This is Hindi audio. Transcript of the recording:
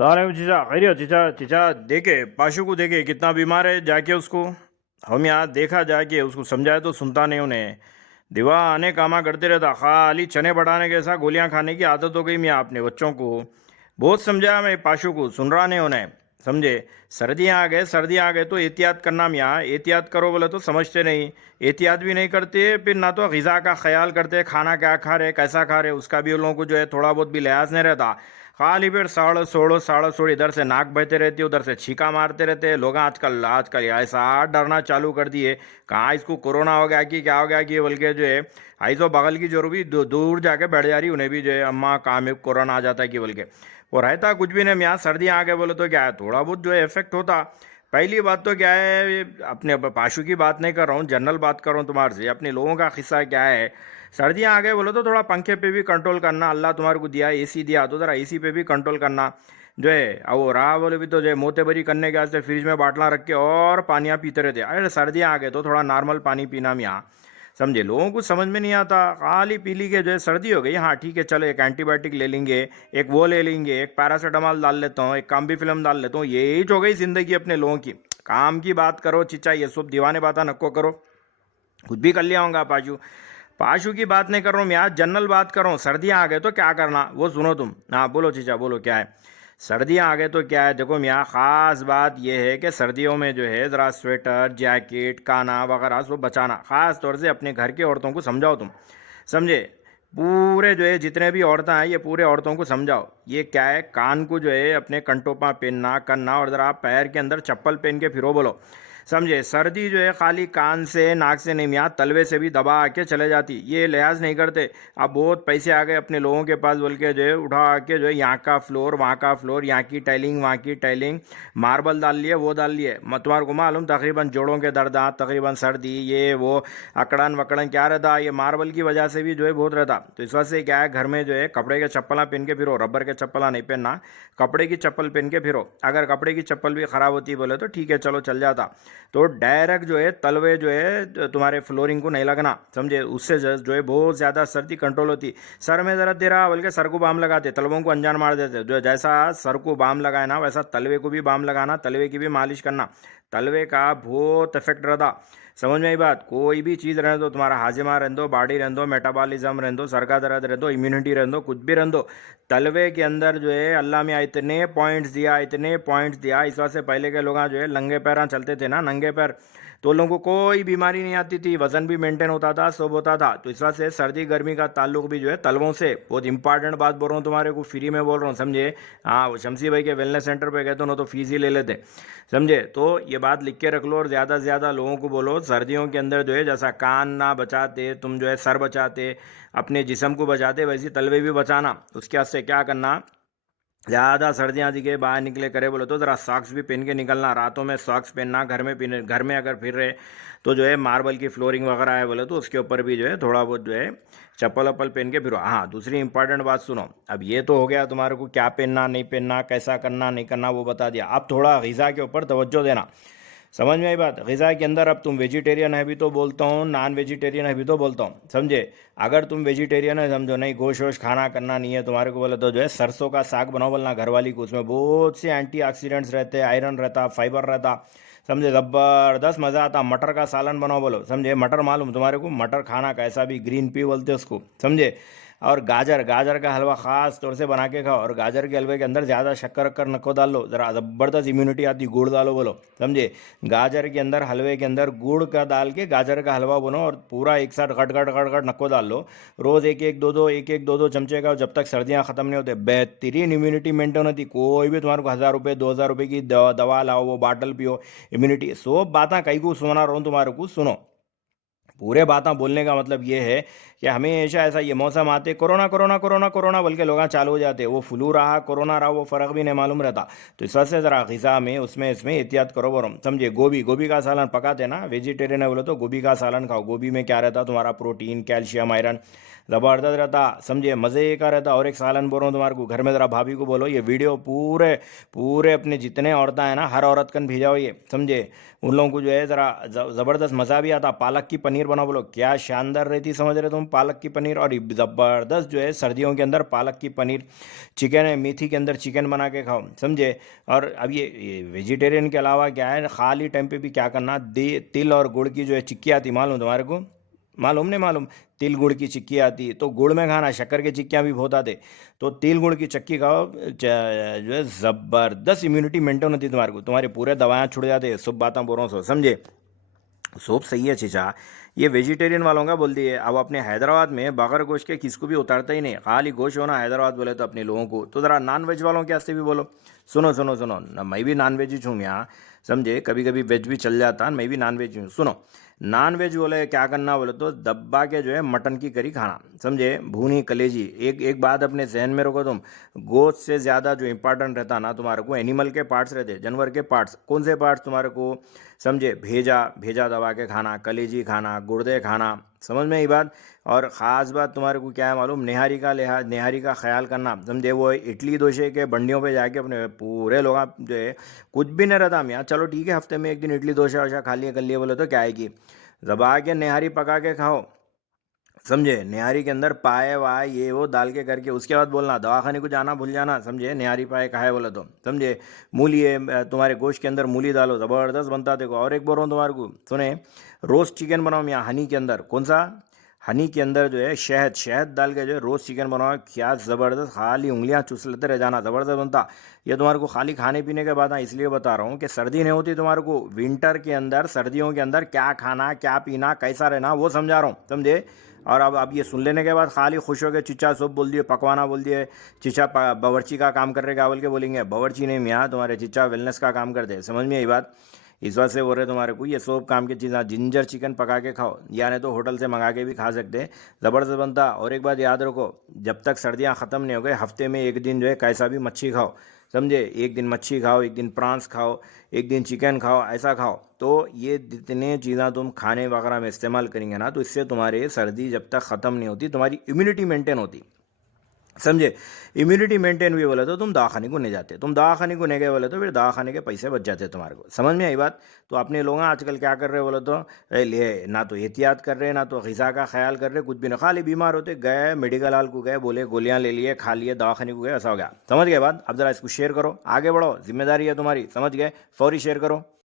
सारे में चीचा खैरियत चीचा चीचा देखे पाशु को देखे कितना बीमार है जाके उसको हम यहाँ देखा जाके उसको समझाए तो सुनता नहीं उन्हें दीवाने कामा करते रहता खाली चने बढ़ाने के साथ गोलियां खाने की आदत हो गई मैं अपने बच्चों को बहुत समझाया मैं पाशु को सुन रहा नहीं उन्हें समझे सर्दियाँ आ गए तो एहतियात करना मियाँ एहतियात करो बोले तो समझते नहीं एहतियात भी नहीं करते फिर ना तो ग़िज़ा का ख्याल करते खाना क्या खा रहे कैसा खा रहे उसका भी उन लोगों को जो है थोड़ा बहुत भी लिहाज नहीं रहता खाली फिर साड़ सोड़ इधर से नाक बहते रहती है उधर से छीका मारते रहते हैं लोग आजकल आजकल ऐसा डरना चालू कर दिए कहाँ इसको कोरोना हो गया कि क्या हो गया कि बोल के जो है आई तो बगल की जो भी दूर जाके बैठ जा रही उन्हें भी जो है अम्मा कहाँ में कोरोना आ जाता है कि बोल के वो रहता कुछ भी नहीं यहाँ सर्दियाँ आ गए बोले तो क्या है थोड़ा बहुत जो है इफेक्ट होता पहली बात तो क्या है अपने पाशु की बात नहीं कर रहा हूँ जनरल बात कर रहा हूँ तुम्हारे से अपने लोगों का किस्सा क्या है सर्दियाँ आ गए बोलो तो थोड़ा पंखे पे भी कंट्रोल करना अल्लाह तुम्हारे को दिया एसी दिया तो ज़रा एसी पे भी कंट्रोल करना जो है अब वो रहा बोले भी तो जो है मोतेबरी करने के वास्ते फ्रिज में बाटला रख के और पानियाँ पीते रहते अरे सर्दियाँ आ गए तो थोड़ा नॉर्मल पानी पीना में यहाँ समझे लोगों को समझ में नहीं आता खाली पीली के जो है सर्दी हो गई हाँ ठीक है चलो एक एंटीबायोटिक ले लेंगे एक वो ले लेंगे एक पैरासीटामॉल डाल लेता हूँ एक काम्बी फिल्म डाल लेता हूँ यही हो गई जिंदगी अपने लोगों की काम की बात करो चिच्चा ये सब दीवाने बात नको करो खुद भी कर लिया होगा पाशु पाशु की बात नहीं कर रहा हूँ मैं आज जनरल बात कर रहा हूँ सर्दियाँ आ गए तो क्या करना वो सुनो तुम हाँ बोलो चीचा बोलो क्या है सर्दियाँ आ गए तो क्या है देखो मियाँ ख़ास बात यह है कि सर्दियों में जो है ज़रा स्वेटर जैकेट काना वगैरह सब बचाना ख़ास तौर से अपने घर की औरतों को समझाओ तुम समझे पूरे जो है जितने भी औरतें हैं ये पूरे औरतों को समझाओ ये क्या है कान को जो है अपने कंटोपा पहनना करना और ज़रा पैर के अंदर चप्पल पहन के फिरो बोलो समझे सर्दी जो है खाली कान से नाक से नहीं मियाँ तलवे से भी दबा के चले जाती ये लिहाज नहीं करते अब बहुत पैसे आ गए अपने लोगों के पास बोल के जो है उठा के जो है यहाँ का फ्लोर वहाँ का फ्लोर यहाँ की टाइलिंग वहाँ की टाइलिंग मार्बल डाल लिए वो डाल लिए मैं तुम्हारे को मालूम तकरीबन जोड़ों के दर्द तकरीबन सर्दी ये वो अकड़न वकड़न क्या रहता ये मार्बल की वजह से भी जो है बहुत रहता तो इस वजह से क्या है घर में जो है कपड़े के चप्पला पहन के फिरो रबर के चप्पला नहीं पहनना कपड़े की चप्पल पहन के फिरो अगर कपड़े की चप्पल भी ख़राब होती बोले तो ठीक है चलो चल जाता तो डायरेक्ट जो है तलवे जो है तुम्हारे फ्लोरिंग को नहीं लगना समझे उससे जो है बहुत ज़्यादा सर्दी कंट्रोल होती सर में ज़रा दे रहा बल्कि सर को बाम लगाते तलवों को अनजान मार देते जो जैसा सर को बाम लगाए ना वैसा तलवे को भी बाम लगाना तलवे की भी मालिश करना तलवे का बहुत इफेक्ट रहता समझ में आई बात कोई भी चीज़ रहने दो तुम्हारा हाजिमा रहने दो बॉडी रहने दो मेटाबॉलिज्म रहने दो सर का दर्द रहने दो इम्यूनिटी रहने दो कुछ भी रहने दो तलवे के अंदर जो है अल्लाह में इतने पॉइंट्स दिया इस वजह से पहले के लोग जो है नंगे पैर चलते थे ना नंगे पैर तो लोगों को कोई बीमारी नहीं आती थी वजन भी मेंटेन होता था सब होता था तो इस वजह से सर्दी गर्मी का ताल्लुक भी जो है तलवों से बहुत इंपॉर्टेंट बात बोल रहा हूँ तुम्हारे को फ्री में बोल रहा हूँ समझे हाँ वो शमसी भाई के वेलनेस सेंटर पे गए तो ना तो फीस ही ले लेते समझे तो ये बात लिख के रख लो और ज़्यादा से ज़्यादा लोगों को बोलो सर्दियों के अंदर जो है जैसा कान ना बचाते तुम जो है सर बचाते अपने जिस्म को बचाते वैसे तलवे भी बचाना उसके वास्ते क्या करना ज़्यादा सर्दियाँ दिखे बाहर निकले करे बोले तो ज़रा सॉक्स भी पहन के निकलना रातों में सॉक्स पहनना घर में अगर फिर रहे तो जो है मार्बल की फ्लोरिंग वगैरह है बोले तो उसके ऊपर भी जो है थोड़ा बहुत जो है चप्पल वप्पल पहन के फिरो हाँ दूसरी इंपॉर्टेंट बात सुनो अब ये तो हो गया तुम्हारे को क्या पहनना नहीं पहनना कैसा करना नहीं करना वो बता दिया अब थोड़ा ग़िज़ा के ऊपर तवज्जो देना समझ में आई बात ग़िज़ा के अंदर अब तुम वेजिटेरियन है भी तो बोलता हूँ नॉन वेजिटेरियन है भी तो बोलता हूँ समझे अगर तुम वेजिटेरियन है समझो नहीं गोश्त वोश खाना करना नहीं है तुम्हारे को बोले तो जो है सरसों का साग बनाओ बोलना घरवाली को उसमें बहुत से एंटीऑक्सीडेंट्स रहते आयरन रहता फाइबर रहता समझे ज़बरदस्त मज़ा आता मटर का सालन बनाओ बोलो समझे मटर मालूम तुम्हारे को मटर खाना कैसा भी ग्रीन पी बोलते उसको समझे और गाजर का हलवा ख़ास तौर से बना के खाओ और गाजर के हलवे के अंदर ज़्यादा शक्कर वक्कर नको डाल लो ज़रा ज़बरदस्त इम्यूनिटी आती गुड़ डालो बोलो समझे गाजर के अंदर हलवे के अंदर गुड़ का डाल के गाजर का हलवा बनो और पूरा एक साथ गट नको डाल लो रोज़ एक एक दो दो चमचे का जब तक सर्दियाँ ख़त्म नहीं होते बेहतरीन इम्यूनिटी मेंटेन होती कोई भी तुम्हारे को 1000 रुपये 2000 रुपये की दवा लाओ वो बाटल पियो इम्यूनिटी सब बातें कहीं को सुना रहा हूँ तुम्हारे को सुनो पूरे बातें बोलने का मतलब ये है कि हमेशा ऐसा ये मौसम आते कोरोना कोरोना कोरोना कोरोना बोल के लोग चालू हो जाते वो फ्लू रहा कोरोना रहा वो फ़र्क भी नहीं मालूम रहता तो इस वजह से ज़रा ग़िज़ा में उसमें इसमें एहतियात करो बरम समझे गोभी का सालन पकाते ना वेजिटेरियन है बोले तो गोभी का सालन खाओ गोभी में क्या रहता तुम्हारा प्रोटीन कैल्शियम आयरन ज़बरदस्त रहता, समझे, मज़े का रहता। और एक सालन बोल रहा हूँ तुम्हारे को, घर में ज़रा भाभी को बोलो ये वीडियो पूरे पूरे अपने जितने औरतें हैं ना, हर औरत कन भेजाओ ये, समझे। उन लोगों को जो है ज़रा ज़बरदस्त मज़ा भी आता। पालक की पनीर बनाओ, बोलो क्या शानदार रहती, समझ रहे तुम, पालक की पनीर। और ज़बरदस्त जो है सर्दियों के अंदर पालक की पनीर, चिकन है, मेथी के अंदर चिकन बना के खाओ, समझे। और अब ये वेजिटेरियन के अलावा क्या है, खाली टाइम पे भी क्या करना, तिल और गुड़ की जो है चिक्की आती, मालूम तुम्हारे को, मालूम नहीं मालूम, तिल गुड़ की चिक्की आती है, तो गुड़ में खाना, शक्कर की चिक्कियाँ भी बहुत आते, तो तिल गुड़ की चक्की खाओ, जो है ज़बरदस्त इम्यूनिटी मेंटेन होती है तुम्हारे को, तुम्हारे पूरे दवाएं छुड़ जाते हैं, सब बातें बोल रहा हूँ, समझे। सोप सही है चीचा, ये वेजिटेरियन वालों का बोल दिए। अब अपने हैदराबाद में बगर गोश्त के किसको भी उतारता ही नहीं, खाली गोश्त होना हैदराबाद बोले तो अपने लोगों को। तो ज़रा नॉन वेज वालों के वास्ते भी बोलो। सुनो सुनो सुनो मैं भी नॉन वेज ही हूँ यहाँ, समझे, कभी कभी वेज भी चल जाता, मैं भी नॉन वेज हूँ। सुनो, नॉन वेज बोले क्या करना, बोले तो दब्बा के जो है मटन की करी खाना, समझे, भूनी कलेजी। एक एक बात अपने जहन में रखो तुम, गोश्त से ज़्यादा जो इंपॉर्टेंट रहता ना तुम्हारे को, एनिमल के पार्ट्स रहते, जानवर के पार्ट्स। कौन से पार्ट्स तुम्हारे को, समझे, भेजा भेजा दबा के खाना, कलेजी खाना, गुर्दे खाना, समझ में ये बात। और ख़ास बात तुम्हारे को क्या है मालूम, निहारी का ख्याल करना, समझे। वो इडली डोसे के बंडियों पे जाके अपने पूरे लोग जो है, कुछ भी नहीं रहता हम यहाँ, चलो ठीक है हफ्ते में एक दिन इडली डोसा वोसा खा लिए कर लिए बोले तो क्या है कि, दबा के निहारी पका के खाओ, समझे। निहारी के अंदर पाए वाए ये वो डाल के करके, उसके बाद बोलना दवाखाने को जाना भूल जाना, समझे, निहारी पाए खाए बोले तो, समझे। मूली है तुम्हारे गोश्त के अंदर, मूली डालो, ज़बरदस्त बनता देखो। और एक बोल रहा हूँ तुम्हारे को, सुने, रोस्ट चिकन बनाओ यहाँ हनी के अंदर, कौन सा, हनी के अंदर जो है शहद शहद डाल के जो है रोस्ट चिकन बनाओ, क्या ज़बरदस्त, खाली उंगलियां चूस लेते रह जाना, ज़बरदस्त बनता। ये तुम्हारे को खाली खाने पीने के बाद, हाँ, इसलिए बता रहा हूँ कि सर्दी नहीं होती तुम्हारे को, विंटर के अंदर, सर्दियों के अंदर क्या खाना, क्या पीना, कैसा रहना, वो समझा रहा हूँ, समझे। और अब ये सुन लेने के बाद खाली खुश हो गए, चिच्चा सब बोल दिए, पकवाना बोल दिए, चिच्चा बावर्ची का काम कर रहे क्या बोल के बोलेंगे, बावर्ची नहीं मियाँ, तुम्हारे चिच्चा वेलनेस का काम करते हैं, समझ में ये बात। इस बात से बोल रहे तुम्हारे को, ये सब काम की चीज़ें, जिंजर चिकन पका के खाओ, या नहीं तो होटल से मंगा के भी खा सकते हैं, ज़बरदस्त बनता। और एक बात याद रखो, जब तक सर्दियाँ ख़त्म नहीं हो गए, हफ्ते में एक दिन जो है कैसा भी मच्छी खाओ, समझे। एक दिन मच्छी खाओ, एक दिन प्रॉन्स खाओ, एक दिन चिकन खाओ, ऐसा खाओ। तो ये जितने चीज़ें तुम खाने वगैरह में इस्तेमाल करेंगे ना, तो इससे तुम्हारे सर्दी जब तक ख़त्म नहीं होती, तुम्हारी इम्यूनिटी मेंटेन होती, समझे। इम्यूनिटी मेंटेन हुई बोले तो तुम दवाखाने को नहीं जाते, तुम दवाखाने को नहीं गए बोले तो फिर दवाखाने के पैसे बच जाते तुम्हारे को, समझ में आई बात। तो अपने लोग आजकल क्या कर रहे बोले तो, ले ना तो एहतियात कर रहे, ना तो ग़िज़ा का ख्याल कर रहे, कुछ भी ना, खाली बीमार होते गए मेडिकल हॉल को गए, बोले गोलियां ले लिए, खा लिए, दवाखाने को गए, ऐसा हो गया, समझ गए बात। अब ज़रा इसको शेयर करो, आगे बढ़ो, जिम्मेदारी है तुम्हारी, समझ गए, फौरी शेयर करो।